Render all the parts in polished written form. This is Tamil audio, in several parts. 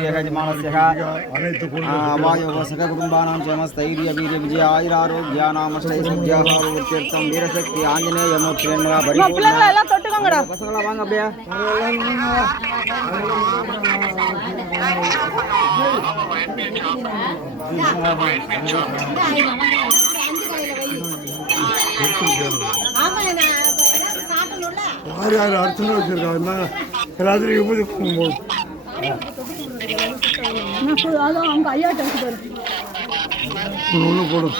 श्रीयजमानस्य वायोः सककुटुम्बानां चमस्तैर्य वीर्य विजय आयुरारोग्यानामष्टैश्वर्याभावतीर्थं वीरशक्ति आञ्जनेयमूर्तिर्मगा परिपूर्ण பசங்களா வாங்க அப்படியே யார் யார் அர்ச்சனை வச்சிருக்காங்க ராத்திரி எப்படி போகும்போது அவங்க ஐயாட்ட ஒன்று போடும்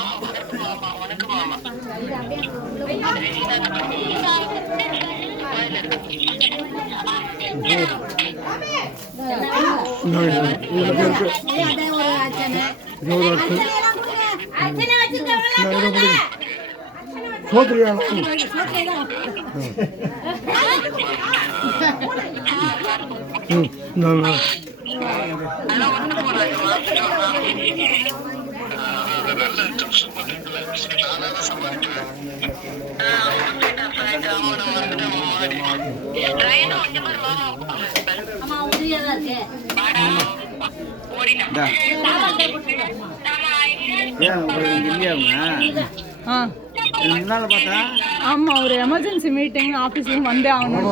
சோத்ரியா ஆமா ஒரு எமர்ஜென்சி மீட்டிங் ஆபீஸ்ல வந்தே ஆகணும்.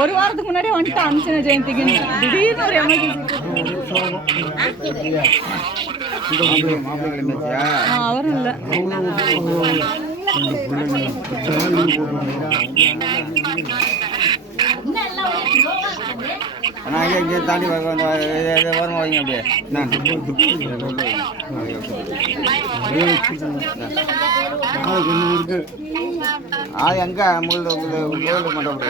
ஒரு வாரத்துக்கு முன்னாடி வந்துட்டு அனுசன ஜெயந்திக்கு திடீர்னு ஒரு எமர்ஜென்சி. அவரும் இல்லை இங்கே தாண்டி வருமா வைங்க அப்படியே அது எங்க உங்களுக்கு மட்டும்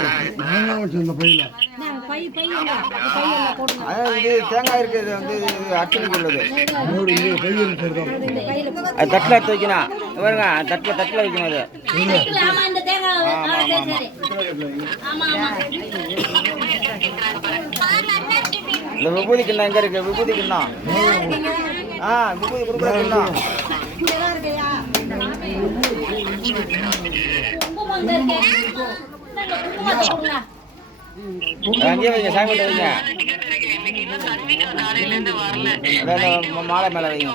இது தேங்காய் இருக்குது வந்து அர்ச்சனைக்கு உள்ளது. அது தட்டில் எடுத்து வைக்கணும் பாருங்க, தட்டில் வைக்கணும் அது. இந்த விபூதி கிண்ணம் எங்க இருக்கு? விபூதி கிண்ணம் விபூதி கொடுக்குற கிண்ணம் அங்கேயே வைங்க, சாமி வைங்க, மாலை மேலே வைங்க.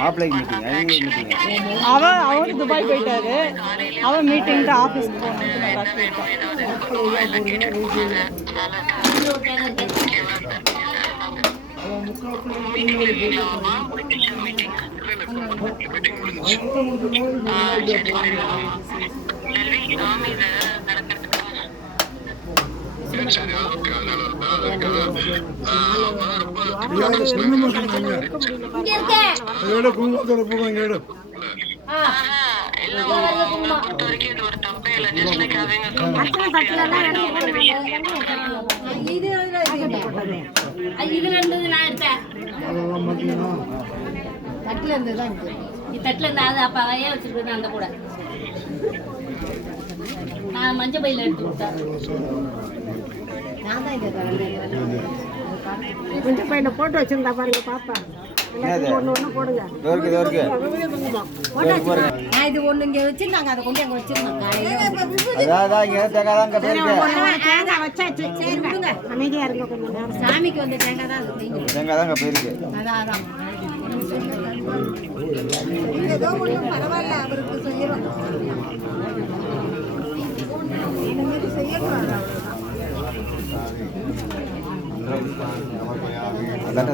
மாப்பிள்ளைக்கு மீட்டிங், அவரு துபாய் போயிட்டாரு. அவன் மீட்டிங் ஆஃபீஸ்க்கு போகணும். குங்குமத்தோட போவாங்க தட்டுல இருந்துதான் தட்டுல இருந்து அது அப்ப அவையே வச்சிருக்கேன். அந்த கூட நான் மஞ்சள் பையில எடுத்து விட்டேன். நான் தான் மஞ்சள் பையில போட்டு வச்சிருந்தா பாருங்க பாப்பா. ஒண்ணு போடுங்க. இது ஒண்ணு இங்க வச்சிருந்தாங்க, அதை கொண்டு அங்க வச்சிருந்தோம். அமைதியா இருங்க கொஞ்சம் நேரம். சாமிக்கு வந்து தேங்காய் தான் போயிருக்கு. அதான் பரவாயில்ல, அவருக்கு செய்யறோம். அதான்